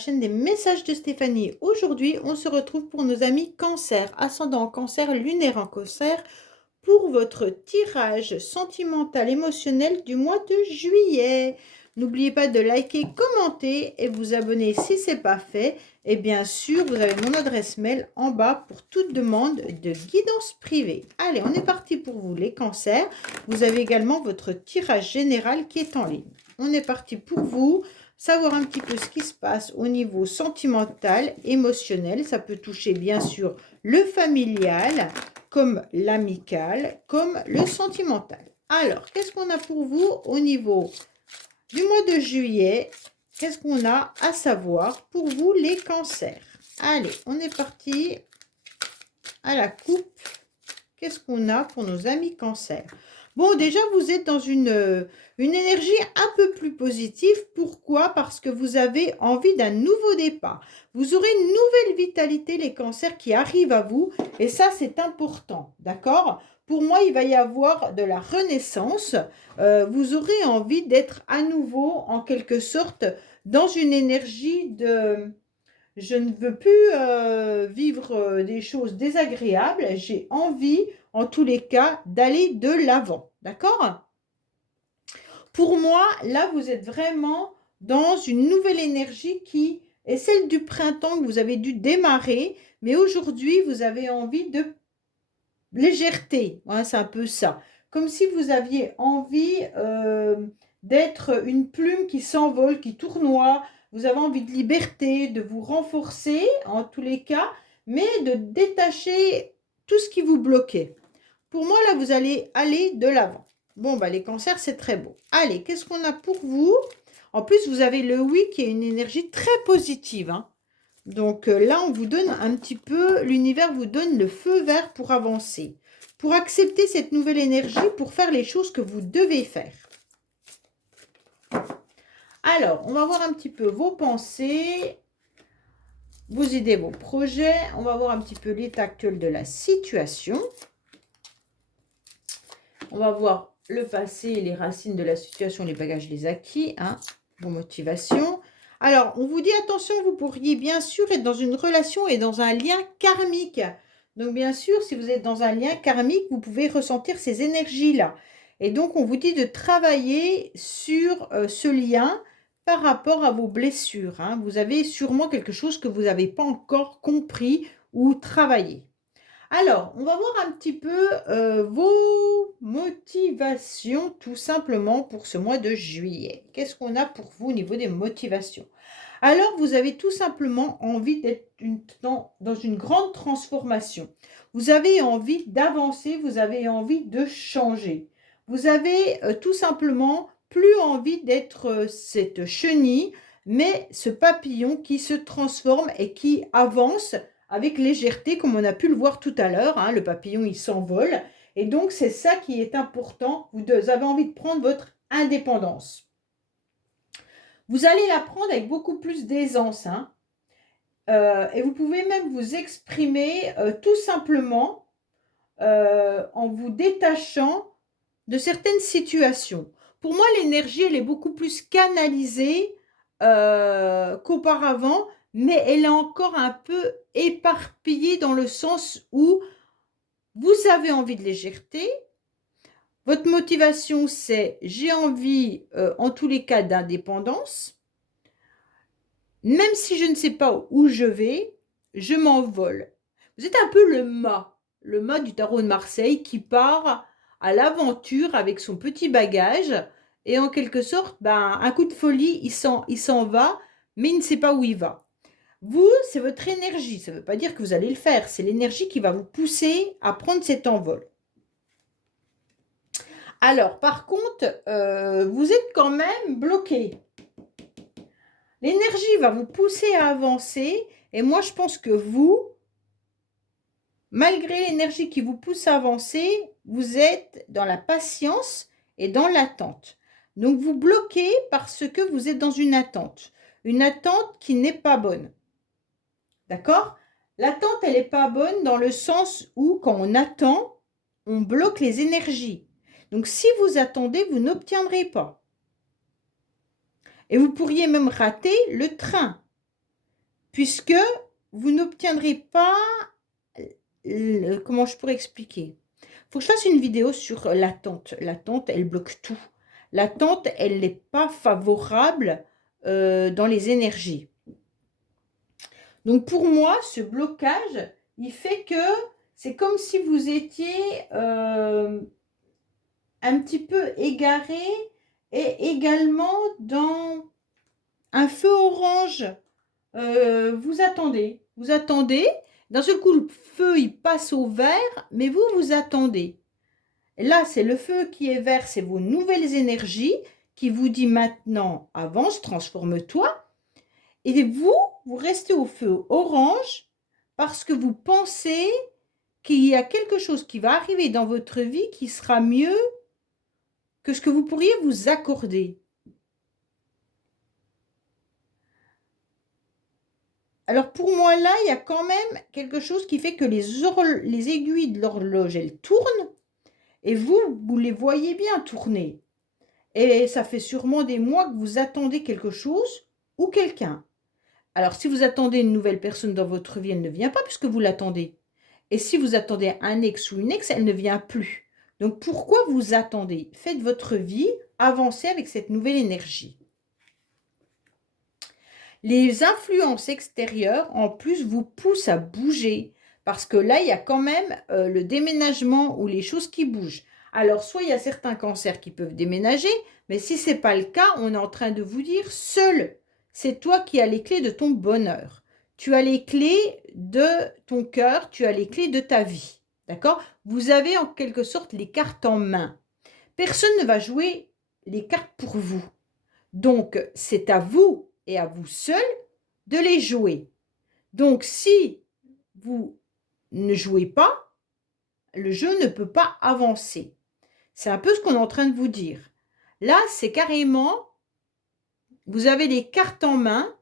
chaîne des messages de Stéphanie. Aujourd'hui, on se retrouve pour nos amis cancer, ascendant en cancer, lunaire en cancer, pour votre tirage sentimental émotionnel du mois de juillet. N'oubliez pas de liker, commenter et vous abonner si ce n'est pas fait. Et bien sûr, vous avez mon adresse mail en bas pour toute demande de guidance privée. Allez, on est parti pour vous les cancers. Vous avez également votre tirage général qui est en ligne. On est parti pour vous. Savoir un petit peu ce qui se passe au niveau sentimental, émotionnel. Ça peut toucher bien sûr le familial, comme l'amical, comme le sentimental. Alors, qu'est-ce qu'on a pour vous au niveau du mois de juillet? Qu'est-ce qu'on a à savoir pour vous les cancers? Allez, on est parti à la coupe. Qu'est-ce qu'on a pour nos amis cancers? Bon, déjà, vous êtes dans une énergie un peu plus positive. Pourquoi? Parce que vous avez envie d'un nouveau départ. Vous aurez une nouvelle vitalité, les cancers, qui arrivent à vous. Et ça, c'est important. D'accord? Pour moi, il va y avoir de la renaissance. Vous aurez envie d'être à nouveau, en quelque sorte, dans une énergie de... Je ne veux plus vivre des choses désagréables. J'ai envie, en tous les cas, d'aller de l'avant. D'accord? Pour moi, là, vous êtes vraiment dans une nouvelle énergie qui est celle du printemps que vous avez dû démarrer. Mais aujourd'hui, vous avez envie de légèreté. Ouais, c'est un peu ça. Comme si vous aviez envie d'être une plume qui s'envole, qui tournoie. Vous avez envie de liberté, de vous renforcer en tous les cas, mais de détacher tout ce qui vous bloquait. Pour moi, là, vous allez aller de l'avant. Bon, bah, les cancers, c'est très beau. Allez, qu'est-ce qu'on a pour vous? En plus, vous avez le oui qui est une énergie très positive. Hein. Donc là, on vous donne un petit peu, l'univers vous donne le feu vert pour avancer, pour accepter cette nouvelle énergie, pour faire les choses que vous devez faire. Alors, on va voir un petit peu vos pensées, vos idées, vos projets. On va voir un petit peu l'état actuel de la situation. On va voir le passé, les racines de la situation, les bagages, les acquis, hein, vos motivations. Alors, on vous dit attention, vous pourriez bien sûr être dans une relation et dans un lien karmique. Donc, bien sûr, si vous êtes dans un lien karmique, vous pouvez ressentir ces énergies-là. Et donc, on vous dit de travailler sur ce lien par rapport à vos blessures. Hein. Vous avez sûrement quelque chose que vous n'avez pas encore compris ou travaillé. Alors, on va voir un petit peu vos motivations tout simplement pour ce mois de juillet. Qu'est-ce qu'on a pour vous au niveau des motivations? Alors, vous avez tout simplement envie d'être dans une grande transformation. Vous avez envie d'avancer, vous avez envie de changer. Vous avez tout simplement plus envie d'être cette chenille, mais ce papillon qui se transforme et qui avance avec légèreté, comme on a pu le voir tout à l'heure. Hein, le papillon, il s'envole. Et donc, c'est ça qui est important. Vous avez envie de prendre votre indépendance. Vous allez la prendre avec beaucoup plus d'aisance. Hein, et vous pouvez même vous exprimer tout simplement en vous détachant de certaines situations. Pour moi, l'énergie, elle est beaucoup plus canalisée qu'auparavant, mais elle est encore un peu éparpillée dans le sens où vous avez envie de légèreté. Votre motivation, c'est j'ai envie, en tous les cas, d'indépendance. Même si je ne sais pas où je vais, je m'envole. Vous êtes un peu le mât du tarot de Marseille qui part à l'aventure avec son petit bagage et en quelque sorte, ben, un coup de folie, il s'en va, mais il ne sait pas où il va. Vous, c'est votre énergie. Ça ne veut pas dire que vous allez le faire. C'est l'énergie qui va vous pousser à prendre cet envol. Alors, par contre, vous êtes quand même bloqué. L'énergie va vous pousser à avancer. Et moi, je pense que vous, malgré l'énergie qui vous pousse à avancer, vous êtes dans la patience et dans l'attente. Donc, vous bloquez parce que vous êtes dans une attente. Une attente qui n'est pas bonne. D'accord? L'attente, elle n'est pas bonne dans le sens où, quand on attend, on bloque les énergies. Donc, si vous attendez, vous n'obtiendrez pas. Et vous pourriez même rater le train. puisque vous n'obtiendrez pas, comment je pourrais expliquer? Il faut que je fasse une vidéo sur l'attente. L'attente, elle bloque tout. L'attente, elle n'est pas favorable dans les énergies. Donc pour moi, ce blocage, il fait que c'est comme si vous étiez un petit peu égaré et également dans un feu orange. Vous attendez. D'un seul coup, le feu, il passe au vert, mais vous, vous attendez. Et là, c'est le feu qui est vert, c'est vos nouvelles énergies qui vous dit maintenant, avance, transforme-toi. Et vous, vous restez au feu orange parce que vous pensez qu'il y a quelque chose qui va arriver dans votre vie qui sera mieux que ce que vous pourriez vous accorder. Alors pour moi là, il y a quand même quelque chose qui fait que les aiguilles de l'horloge, elles tournent et vous les voyez bien tourner. Et ça fait sûrement des mois que vous attendez quelque chose ou quelqu'un. Alors si vous attendez une nouvelle personne dans votre vie, elle ne vient pas puisque vous l'attendez. Et si vous attendez un ex ou une ex, elle ne vient plus. Donc pourquoi vous attendez? Faites votre vie, avancez avec cette nouvelle énergie. Les influences extérieures, en plus, vous poussent à bouger. Parce que là, il y a quand même le déménagement ou les choses qui bougent. Alors, soit il y a certains cancers qui peuvent déménager, mais si ce n'est pas le cas, on est en train de vous dire, seul, c'est toi qui as les clés de ton bonheur. Tu as les clés de ton cœur, tu as les clés de ta vie. D'accord? Vous avez en quelque sorte les cartes en main. Personne ne va jouer les cartes pour vous. Donc, c'est à vous et à vous seul de les jouer. Donc, si vous ne jouez pas, le jeu ne peut pas avancer. C'est un peu ce qu'on est en train de vous dire. Là, c'est carrément, vous avez les cartes en main,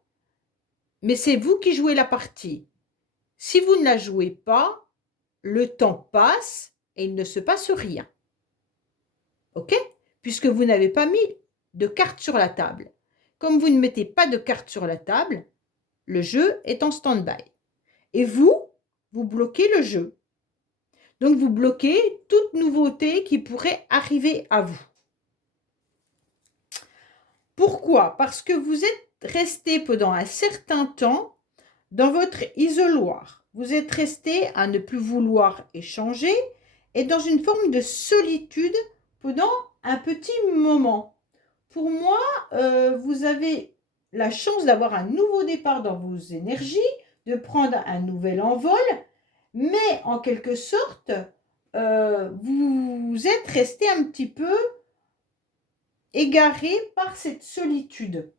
mais c'est vous qui jouez la partie. Si vous ne la jouez pas, le temps passe et il ne se passe rien. OK? Puisque vous n'avez pas mis de cartes sur la table. Comme vous ne mettez pas de cartes sur la table, le jeu est en stand-by. Et vous bloquez le jeu. Donc, vous bloquez toute nouveauté qui pourrait arriver à vous. Pourquoi? Parce que vous êtes resté pendant un certain temps dans votre isoloir. Vous êtes resté à ne plus vouloir échanger et dans une forme de solitude pendant un petit moment. Pour moi, vous avez la chance d'avoir un nouveau départ dans vos énergies, de prendre un nouvel envol, mais en quelque sorte, vous êtes resté un petit peu égaré par cette solitude.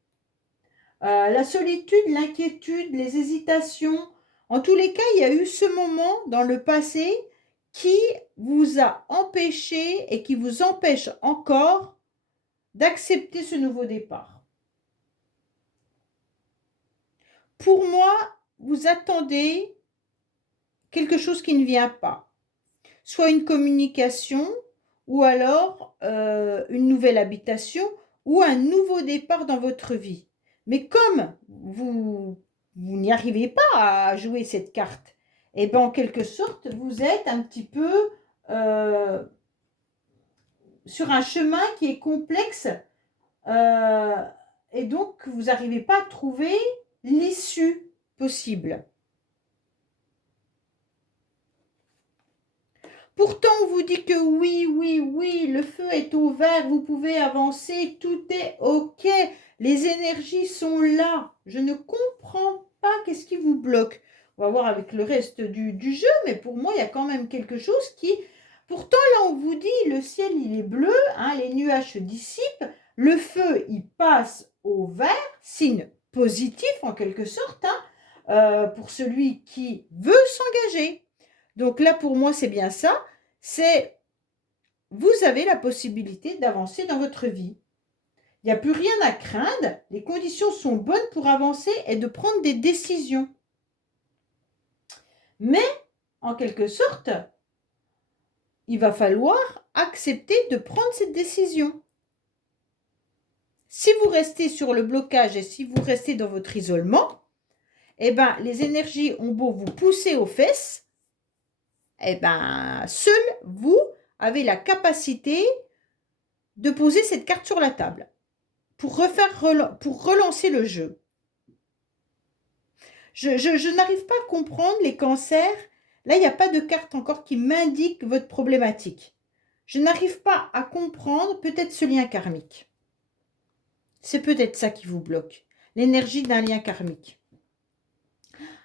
La solitude, l'inquiétude, les hésitations, en tous les cas, il y a eu ce moment dans le passé qui vous a empêché et qui vous empêche encore d'accepter ce nouveau départ. Pour moi, vous attendez quelque chose qui ne vient pas. Soit une communication, ou alors une nouvelle habitation, ou un nouveau départ dans votre vie. Mais comme vous n'y arrivez pas à jouer cette carte, et bien en quelque sorte, vous êtes un petit peu sur un chemin qui est complexe et donc vous n'arrivez pas à trouver l'issue possible. Pourtant, on vous dit que oui, le feu est au vert, vous pouvez avancer, tout est OK, les énergies sont là. Je ne comprends pas qu'est-ce qui vous bloque. On va voir avec le reste du jeu, mais pour moi, il y a quand même quelque chose qui... Pourtant, là, on vous dit, le ciel, il est bleu, hein, les nuages se dissipent, le feu, il passe au vert, signe positif en quelque sorte, hein, pour celui qui veut s'engager. Donc là, pour moi, c'est bien ça. C'est, vous avez la possibilité d'avancer dans votre vie. Il n'y a plus rien à craindre. Les conditions sont bonnes pour avancer et de prendre des décisions. Mais, en quelque sorte, il va falloir accepter de prendre cette décision. Si vous restez sur le blocage et si vous restez dans votre isolement, eh ben, les énergies ont beau vous pousser aux fesses, eh ben, seul vous avez la capacité de poser cette carte sur la table pour relancer le jeu. Je n'arrive pas à comprendre les cancers. Là, il n'y a pas de carte encore qui m'indique votre problématique. Je n'arrive pas à comprendre peut-être ce lien karmique. C'est peut-être ça qui vous bloque, l'énergie d'un lien karmique.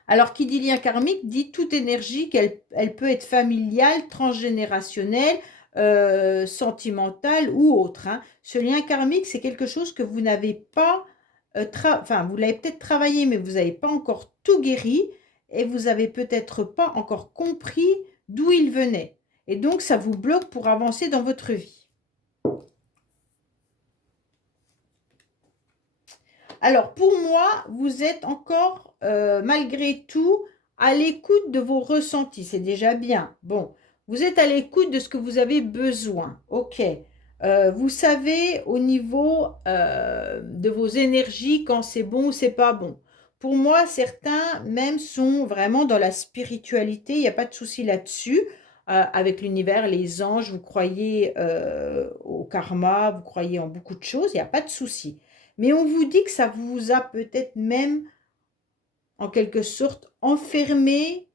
Alors, qui dit lien karmique dit toute énergie elle peut être familiale, transgénérationnelle, sentimentale ou autre. Hein. Ce lien karmique, c'est quelque chose que vous n'avez pas, vous l'avez peut-être travaillé, mais vous n'avez pas encore tout guéri et vous n'avez peut-être pas encore compris d'où il venait. Et donc, ça vous bloque pour avancer dans votre vie. Alors, pour moi, vous êtes encore, malgré tout, à l'écoute de vos ressentis. C'est déjà bien. Bon, vous êtes à l'écoute de ce que vous avez besoin. OK. Vous savez au niveau de vos énergies quand c'est bon ou c'est pas bon. Pour moi, certains même sont vraiment dans la spiritualité. Il n'y a pas de souci là-dessus. Avec l'univers, les anges, vous croyez au karma, vous croyez en beaucoup de choses. Il n'y a pas de souci. Mais on vous dit que ça vous a peut-être même, en quelque sorte, enfermé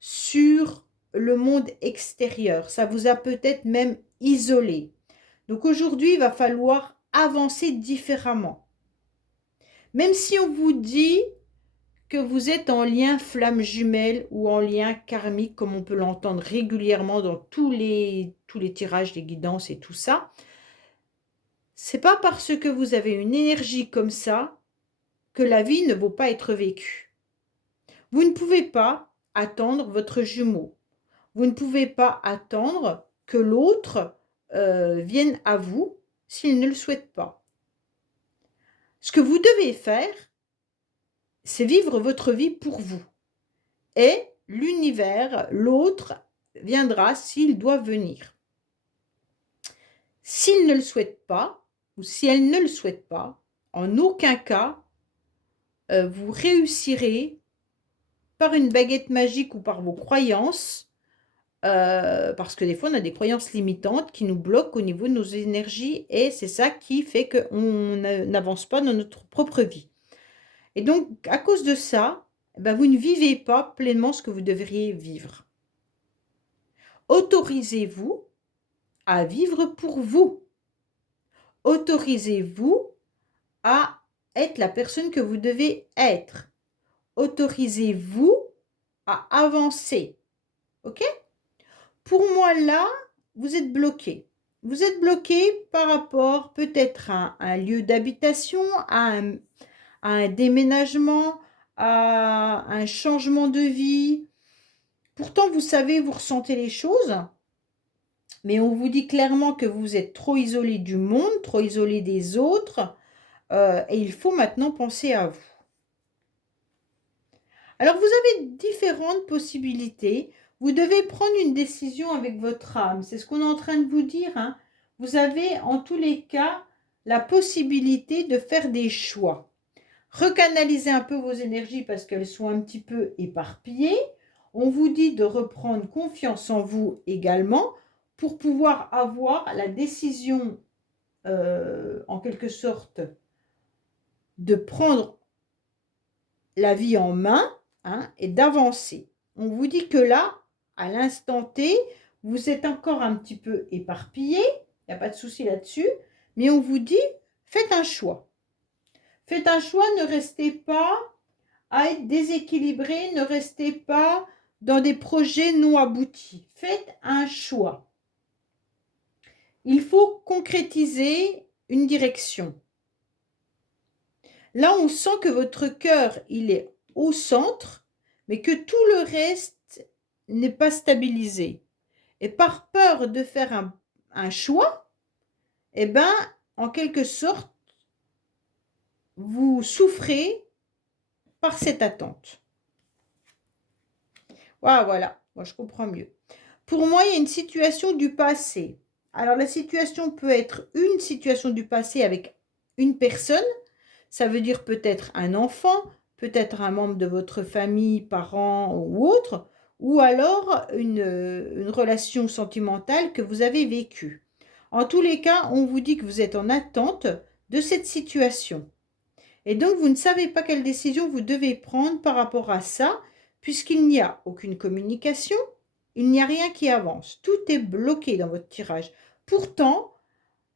sur le monde extérieur. Ça vous a peut-être même isolé. Donc aujourd'hui, il va falloir avancer différemment. Même si on vous dit que vous êtes en lien flamme jumelle ou en lien karmique, comme on peut l'entendre régulièrement dans tous les tirages des guidances et tout ça, c'est pas parce que vous avez une énergie comme ça que la vie ne vaut pas être vécue. Vous ne pouvez pas attendre votre jumeau. Vous ne pouvez pas attendre que l'autre vienne à vous s'il ne le souhaite pas. Ce que vous devez faire, c'est vivre votre vie pour vous. Et l'univers, l'autre, viendra s'il doit venir. S'il ne le souhaite pas, ou si elle ne le souhaite pas, en aucun cas, vous réussirez par une baguette magique ou par vos croyances, parce que des fois, on a des croyances limitantes qui nous bloquent au niveau de nos énergies et c'est ça qui fait qu'on n'avance pas dans notre propre vie. Et donc, à cause de ça, ben, vous ne vivez pas pleinement ce que vous devriez vivre. Autorisez-vous à vivre pour vous. Autorisez-vous à être la personne que vous devez être. Autorisez-vous à avancer. OK ? Pour moi, là, vous êtes bloqué. Vous êtes bloqué par rapport peut-être à un lieu d'habitation, à un déménagement, à un changement de vie. Pourtant, vous savez, vous ressentez les choses, mais on vous dit clairement que vous êtes trop isolé du monde, trop isolé des autres, et il faut maintenant penser à vous. Alors, vous avez différentes possibilités. Vous devez prendre une décision avec votre âme. C'est ce qu'on est en train de vous dire. Hein. Vous avez en tous les cas la possibilité de faire des choix. Recanaliser un peu vos énergies parce qu'elles sont un petit peu éparpillées. On vous dit de reprendre confiance en vous également pour pouvoir avoir la décision, en quelque sorte, de prendre la vie en main, hein, et d'avancer. On vous dit que là, à l'instant T, vous êtes encore un petit peu éparpillé, il n'y a pas de souci là-dessus, mais on vous dit, faites un choix. Faites un choix, ne restez pas à être déséquilibré, ne restez pas dans des projets non aboutis. Faites un choix. Il faut concrétiser une direction. Là, on sent que votre cœur, il est au centre, mais que tout le reste n'est pas stabilisé. Et par peur de faire un choix, eh ben, en quelque sorte, vous souffrez par cette attente. Ah, voilà, moi je comprends mieux. Pour moi, il y a une situation du passé. Alors, la situation peut être une situation du passé avec une personne. Ça veut dire peut-être un enfant, peut-être un membre de votre famille, parent ou autre, ou alors une relation sentimentale que vous avez vécue. En tous les cas, on vous dit que vous êtes en attente de cette situation. Et donc, vous ne savez pas quelle décision vous devez prendre par rapport à ça, puisqu'il n'y a aucune communication, il n'y a rien qui avance. Tout est bloqué dans votre tirage. Pourtant,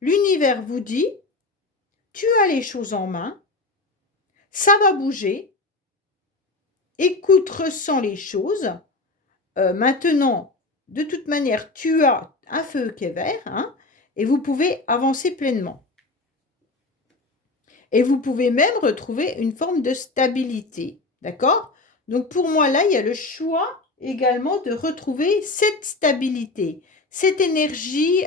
l'univers vous dit, tu as les choses en main, ça va bouger, écoute, ressens les choses. Maintenant, de toute manière, tu as un feu qui est vert, hein, et vous pouvez avancer pleinement. Et vous pouvez même retrouver une forme de stabilité, d'accord? Donc pour moi, là, il y a le choix également de retrouver cette stabilité, cette énergie.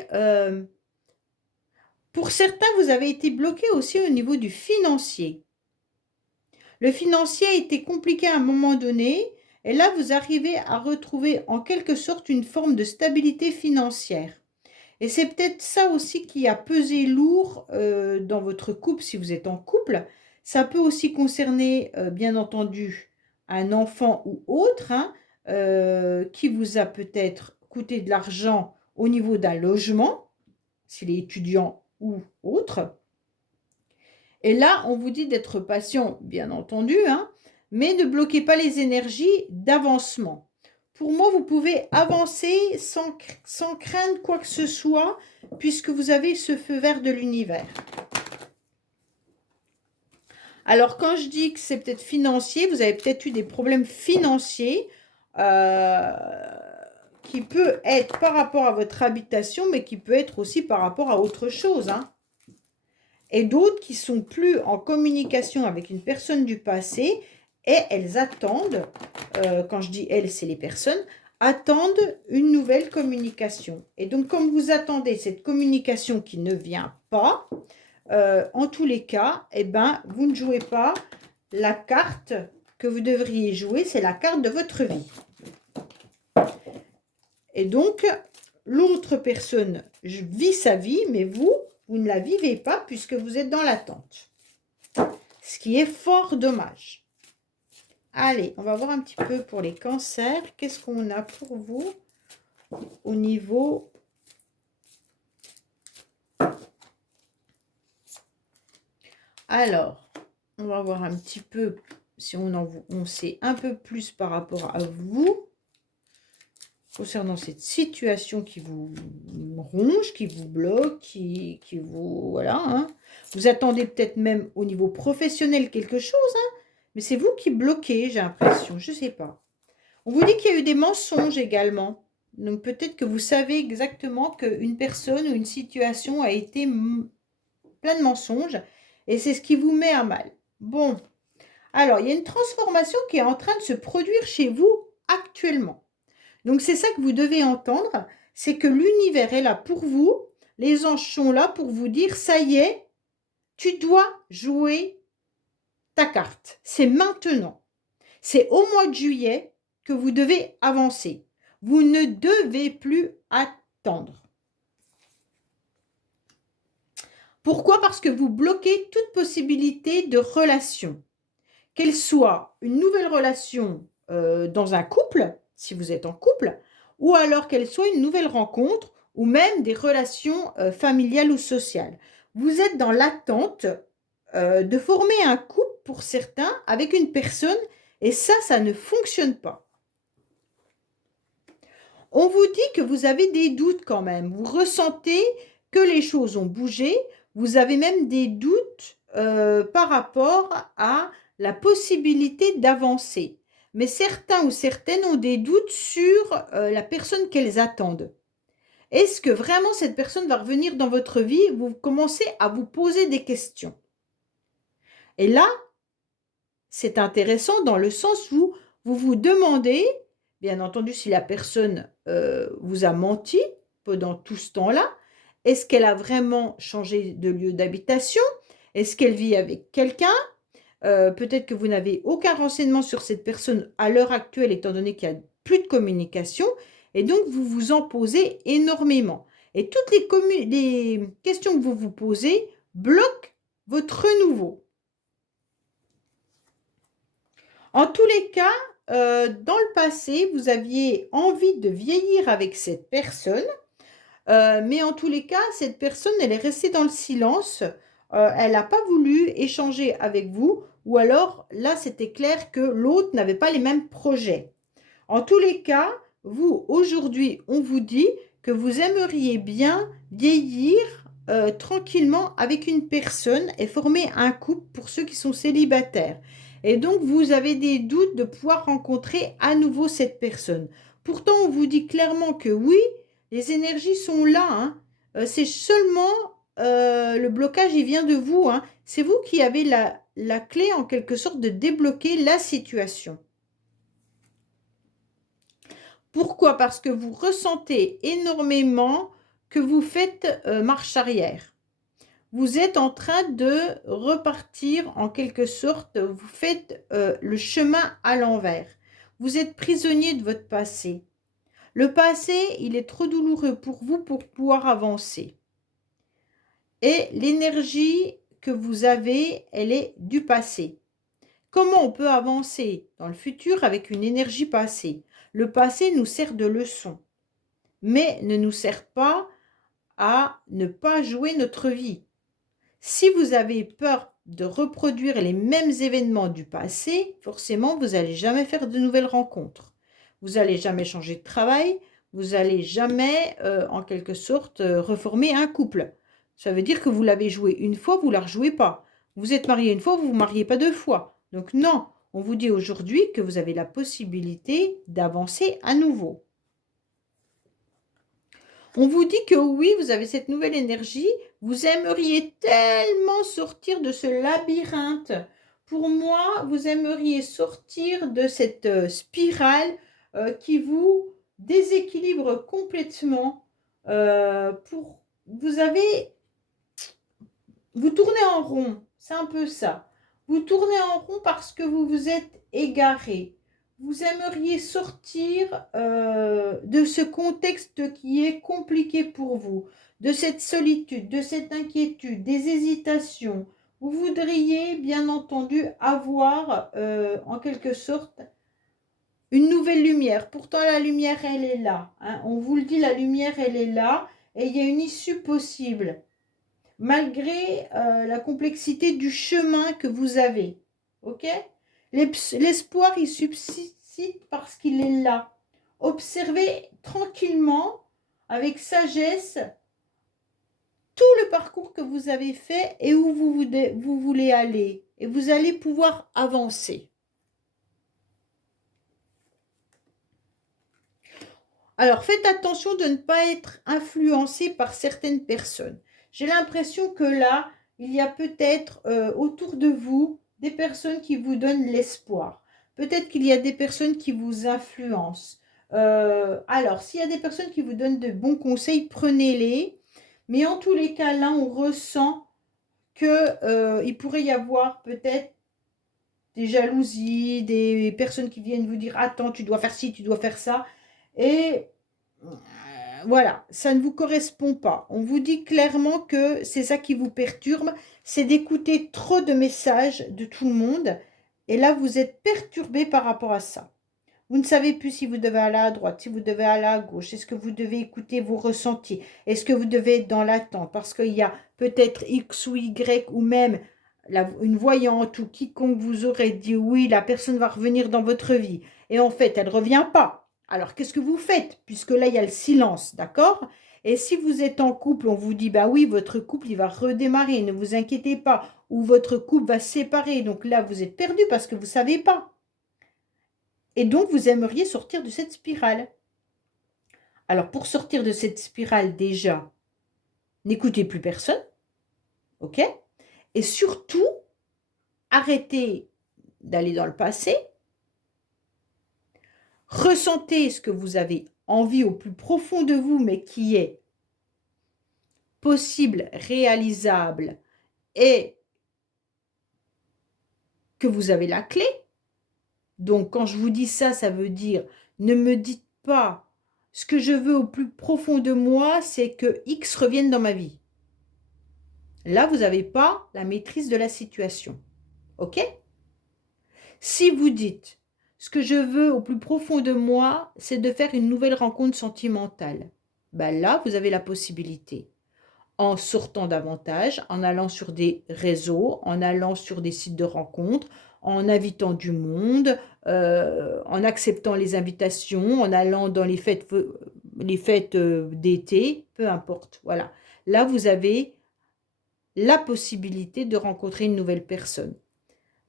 Pour certains, vous avez été bloqué aussi au niveau du financier. Le financier a été compliqué à un moment donné, et là, vous arrivez à retrouver en quelque sorte une forme de stabilité financière. Et c'est peut-être ça aussi qui a pesé lourd dans votre couple, si vous êtes en couple. Ça peut aussi concerner, bien entendu, un enfant ou autre, hein, qui vous a peut-être coûté de l'argent au niveau d'un logement, s'il est étudiant ou autre. Et là, on vous dit d'être patient, bien entendu, hein, mais ne bloquez pas les énergies d'avancement. Pour moi, vous pouvez avancer sans craindre quoi que ce soit, puisque vous avez ce feu vert de l'univers. Alors, quand je dis que c'est peut-être financier, vous avez peut-être eu des problèmes financiers qui peut être par rapport à votre habitation, mais qui peut être aussi par rapport à autre chose, hein. Et d'autres qui sont plus en communication avec une personne du passé et elles attendent, quand je dis elles, c'est les personnes, attendent une nouvelle communication. Et donc, comme vous attendez cette communication qui ne vient pas, en tous les cas, eh ben, vous ne jouez pas la carte que vous devriez jouer, c'est la carte de votre vie. Et donc, l'autre personne vit sa vie, mais vous ne la vivez pas puisque vous êtes dans l'attente. Ce qui est fort dommage. Allez, on va voir un petit peu pour les cancers. Qu'est-ce qu'on a pour vous au niveau... Alors, on va voir un petit peu si on sait un peu plus par rapport à vous. Concernant cette situation qui vous ronge, qui vous bloque, qui vous... Voilà, hein. Vous attendez peut-être même au niveau professionnel quelque chose, hein, mais c'est vous qui bloquez, j'ai l'impression, je ne sais pas. On vous dit qu'il y a eu des mensonges également. Donc peut-être que vous savez exactement qu'une personne ou une situation a été plein de mensonges, et c'est ce qui vous met à mal. Bon, alors il y a une transformation qui est en train de se produire chez vous actuellement. Donc, c'est ça que vous devez entendre, c'est que l'univers est là pour vous, les anges sont là pour vous dire, ça y est, tu dois jouer ta carte. C'est maintenant. C'est au mois de juillet que vous devez avancer. Vous ne devez plus attendre. Pourquoi? Parce que vous bloquez toute possibilité de relation. Qu'elle soit une nouvelle relation dans un couple, si vous êtes en couple, ou alors qu'elle soit une nouvelle rencontre, ou même des relations familiales ou sociales. Vous êtes dans l'attente de former un couple pour certains avec une personne, et ça ne fonctionne pas. On vous dit que vous avez des doutes quand même. Vous ressentez que les choses ont bougé. Vous avez même des doutes par rapport à la possibilité d'avancer. Mais certains ou certaines ont des doutes sur la personne qu'elles attendent. Est-ce que vraiment cette personne va revenir dans votre vie? Vous commencez à vous poser des questions. Et là, c'est intéressant dans le sens où vous vous demandez, bien entendu, si la personne vous a menti pendant tout ce temps-là, est-ce qu'elle a vraiment changé de lieu d'habitation? Est-ce qu'elle vit avec quelqu'un? Peut-être que vous n'avez aucun renseignement sur cette personne à l'heure actuelle, étant donné qu'il n'y a plus de communication, et donc vous vous en posez énormément. Et toutes les questions que vous vous posez bloquent votre renouveau. En tous les cas, dans le passé, vous aviez envie de vieillir avec cette personne, mais en tous les cas, cette personne, elle est restée dans le silence. Elle n'a pas voulu échanger avec vous, ou alors là, c'était clair que l'autre n'avait pas les mêmes projets. En tous les cas, vous, aujourd'hui, on vous dit que vous aimeriez bien vieillir tranquillement avec une personne et former un couple pour ceux qui sont célibataires. Et donc, vous avez des doutes de pouvoir rencontrer à nouveau cette personne. Pourtant, on vous dit clairement que oui, les énergies sont là, hein. C'est seulement le blocage, il vient de vous, hein. C'est vous qui avez la clé, en quelque sorte, de débloquer la situation. Pourquoi? Parce que vous ressentez énormément que vous faites marche arrière. Vous êtes en train de repartir en quelque sorte, vous faites le chemin à l'envers. Vous êtes prisonnier de votre passé. Le passé, il est trop douloureux pour vous pour pouvoir avancer. Et l'énergie que vous avez, elle est du passé. Comment on peut avancer dans le futur avec une énergie passée? Le passé nous sert de leçon, mais ne nous sert pas à ne pas jouer notre vie. Si vous avez peur de reproduire les mêmes événements du passé, forcément, vous n'allez jamais faire de nouvelles rencontres. Vous n'allez jamais changer de travail, vous n'allez jamais, en quelque sorte, reformer un couple. Ça veut dire que vous l'avez joué une fois, vous ne la rejouez pas. Vous êtes marié une fois, vous ne vous mariez pas deux fois. Donc non, on vous dit aujourd'hui que vous avez la possibilité d'avancer à nouveau. On vous dit que oui, vous avez cette nouvelle énergie, vous aimeriez tellement sortir de ce labyrinthe. Pour moi, vous aimeriez sortir de cette spirale qui vous déséquilibre complètement. Vous tournez en rond, c'est un peu ça. Vous tournez en rond parce que vous vous êtes égaré. Vous aimeriez sortir de ce contexte qui est compliqué pour vous, de cette solitude, de cette inquiétude, des hésitations. Vous voudriez bien entendu avoir en quelque sorte une nouvelle lumière. Pourtant la lumière elle est là, hein. On vous le dit, la lumière elle est là et il y a une issue possible malgré la complexité du chemin que vous avez. Ok? L'espoir, il subsiste parce qu'il est là. Observez tranquillement, avec sagesse, tout le parcours que vous avez fait et où vous voulez aller. Et vous allez pouvoir avancer. Alors, faites attention de ne pas être influencé par certaines personnes. J'ai l'impression que là, il y a peut-être autour de vous des personnes qui vous donnent l'espoir. Peut-être qu'il y a des personnes qui vous influencent. Alors, s'il y a des personnes qui vous donnent de bons conseils, prenez-les. Mais en tous les cas, là, on ressent qu'il pourrait y avoir peut-être des jalousies, des personnes qui viennent vous dire « Attends, tu dois faire ci, tu dois faire ça ». Et voilà, ça ne vous correspond pas. On vous dit clairement que c'est ça qui vous perturbe, c'est d'écouter trop de messages de tout le monde. Et là, vous êtes perturbé par rapport à ça. Vous ne savez plus si vous devez aller à droite, si vous devez aller à gauche. Est-ce que vous devez écouter vos ressentis? Est-ce que vous devez être dans l'attente? Parce qu'il y a peut-être X ou Y ou même une voyante ou quiconque vous aurait dit oui, la personne va revenir dans votre vie. Et en fait, elle ne revient pas. Alors, qu'est-ce que vous faites? Puisque là, il y a le silence, d'accord? Et si vous êtes en couple, on vous dit, bah oui, votre couple, il va redémarrer, ne vous inquiétez pas. Ou votre couple va se séparer. Donc là, vous êtes perdu parce que vous ne savez pas. Et donc, vous aimeriez sortir de cette spirale. Alors, pour sortir de cette spirale, déjà, n'écoutez plus personne, ok? Et surtout, arrêtez d'aller dans le passé. Ressentez ce que vous avez envie au plus profond de vous, mais qui est possible, réalisable, et que vous avez la clé. Donc, quand je vous dis ça, ça veut dire, ne me dites pas, ce que je veux au plus profond de moi, c'est que X revienne dans ma vie. Là, vous n'avez pas la maîtrise de la situation. OK? Si vous dites, ce que je veux au plus profond de moi, c'est de faire une nouvelle rencontre sentimentale, ben là, vous avez la possibilité. En sortant davantage, en allant sur des réseaux, en allant sur des sites de rencontres, en invitant du monde, en acceptant les invitations, en allant dans les fêtes d'été, peu importe. Voilà. Là, vous avez la possibilité de rencontrer une nouvelle personne.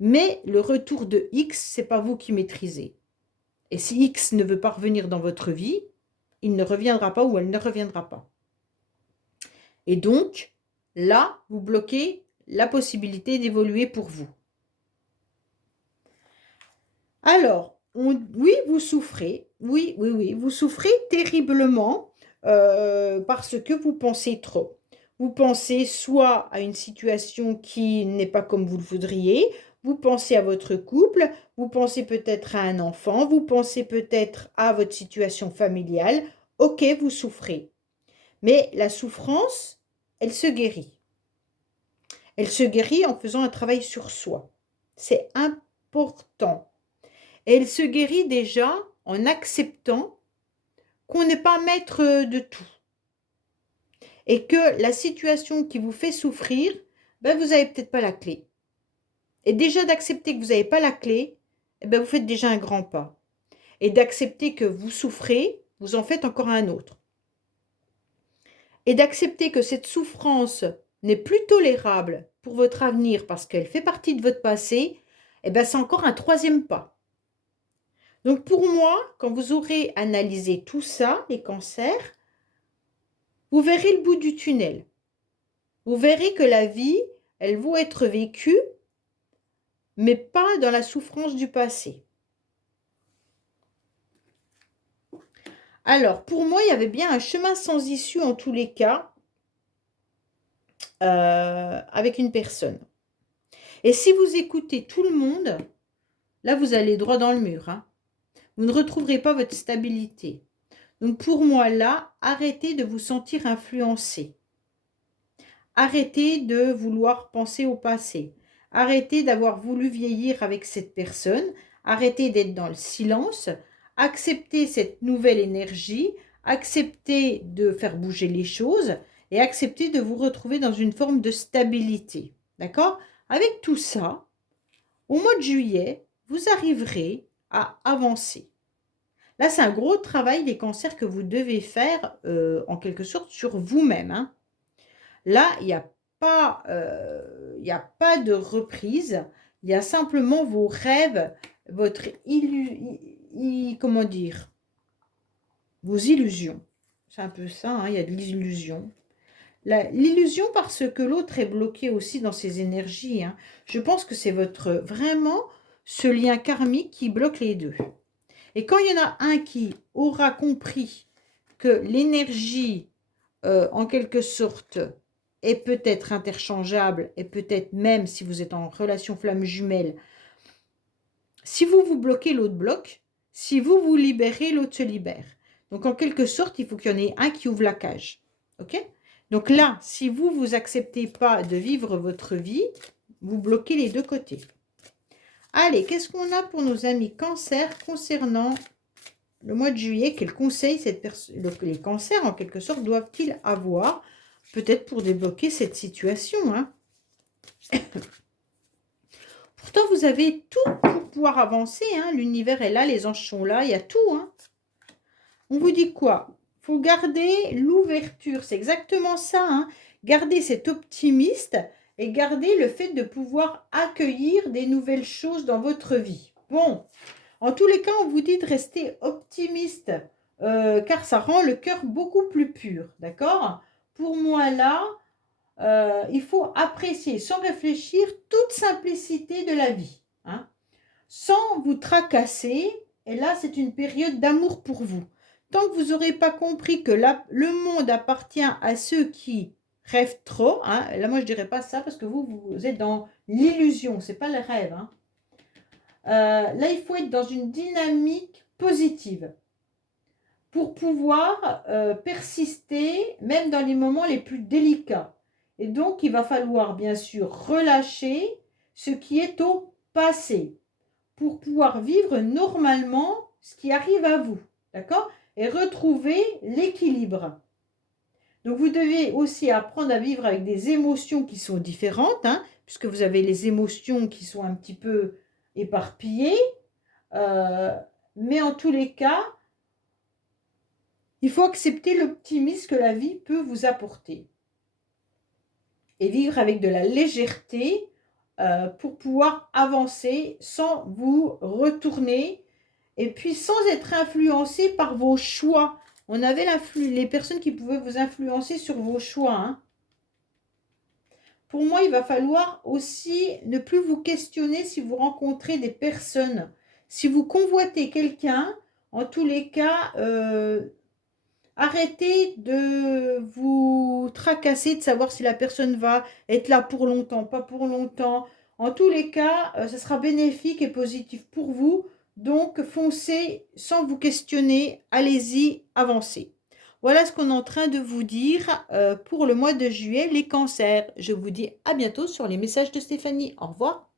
Mais le retour de X, c'est pas vous qui maîtrisez. Et si X ne veut pas revenir dans votre vie, il ne reviendra pas ou elle ne reviendra pas. Et donc, là, vous bloquez la possibilité d'évoluer pour vous. Alors, oui, vous souffrez. Oui, oui, oui, vous souffrez terriblement parce que vous pensez trop. Vous pensez soit à une situation qui n'est pas comme vous le voudriez, vous pensez à votre couple, vous pensez peut-être à un enfant, vous pensez peut-être à votre situation familiale. Ok, vous souffrez. Mais la souffrance, elle se guérit. Elle se guérit en faisant un travail sur soi. C'est important. Et elle se guérit déjà en acceptant qu'on n'est pas maître de tout. Et que la situation qui vous fait souffrir, ben vous n'avez peut-être pas la clé. Et déjà d'accepter que vous n'avez pas la clé, eh ben vous faites déjà un grand pas. Et d'accepter que vous souffrez, vous en faites encore un autre. Et d'accepter que cette souffrance n'est plus tolérable pour votre avenir parce qu'elle fait partie de votre passé, eh ben c'est encore un troisième pas. Donc pour moi, quand vous aurez analysé tout ça, les cancers, vous verrez le bout du tunnel. Vous verrez que la vie, elle vaut être vécue, mais pas dans la souffrance du passé. Alors, pour moi, il y avait bien un chemin sans issue en tous les cas avec une personne. Et si vous écoutez tout le monde, là, vous allez droit dans le mur. Hein. Vous ne retrouverez pas votre stabilité. Donc, pour moi, là, arrêtez de vous sentir influencé. Arrêtez de vouloir penser au passé. Arrêtez d'avoir voulu vieillir avec cette personne. Arrêtez d'être dans le silence. Acceptez cette nouvelle énergie. Acceptez de faire bouger les choses et acceptez de vous retrouver dans une forme de stabilité. D'accord? Avec tout ça, au mois de juillet, vous arriverez à avancer. Là, c'est un gros travail des cancers que vous devez faire en quelque sorte sur vous-même. Hein. Là, il n'y a pas de reprise. Il y a simplement vos rêves, votre comment dire, vos illusions. C'est un peu ça, hein, il y a de l'illusion. L'illusion parce que l'autre est bloqué aussi dans ses énergies. Hein. Je pense que c'est vraiment ce lien karmique qui bloque les deux. Et quand il y en a un qui aura compris que l'énergie, en quelque sorte, est peut-être interchangeable et peut-être même si vous êtes en relation flamme jumelle, si vous vous bloquez, l'autre bloque. Si vous vous libérez, l'autre se libère. Donc, en quelque sorte, il faut qu'il y en ait un qui ouvre la cage. OK? Donc là, si vous vous acceptez pas de vivre votre vie, vous bloquez les deux côtés. Allez, qu'est-ce qu'on a pour nos amis cancers concernant le mois de juillet? Quel conseil les cancers, en quelque sorte, doivent-ils avoir? Peut-être pour débloquer cette situation. Hein. Pourtant, vous avez tout pour pouvoir avancer. Hein. L'univers est là, les anges sont là, il y a tout. Hein. On vous dit quoi? Il faut garder l'ouverture, c'est exactement ça. Hein. Garder cet optimiste et garder le fait de pouvoir accueillir des nouvelles choses dans votre vie. Bon, en tous les cas, on vous dit de rester optimiste car ça rend le cœur beaucoup plus pur. D'accord? Pour moi, là, il faut apprécier sans réfléchir toute simplicité de la vie. Hein, sans vous tracasser. Et là, c'est une période d'amour pour vous. Tant que vous n'aurez pas compris que le monde appartient à ceux qui rêvent trop, hein, là, moi, je ne dirais pas ça parce que vous êtes dans l'illusion, ce n'est pas le rêve. Hein. Là, il faut être dans une dynamique positive pour pouvoir persister, même dans les moments les plus délicats. Et donc, il va falloir, bien sûr, relâcher ce qui est au passé pour pouvoir vivre normalement ce qui arrive à vous, d'accord? Et retrouver l'équilibre. Donc, vous devez aussi apprendre à vivre avec des émotions qui sont différentes, hein, puisque vous avez les émotions qui sont un petit peu éparpillées. Mais en tous les cas, il faut accepter l'optimisme que la vie peut vous apporter. Et vivre avec de la légèreté pour pouvoir avancer sans vous retourner et puis sans être influencé par vos choix. On avait les personnes qui pouvaient vous influencer sur vos choix, hein. Pour moi, il va falloir aussi ne plus vous questionner si vous rencontrez des personnes. Si vous convoitez quelqu'un, en tous les cas, arrêtez de vous tracasser de savoir si la personne va être là pour longtemps, pas pour longtemps. En tous les cas, ce sera bénéfique et positif pour vous. Donc, foncez sans vous questionner. Allez-y, avancez. Voilà ce qu'on est en train de vous dire pour le mois de juillet, les cancers. Je vous dis à bientôt sur les messages de Stéphanie. Au revoir.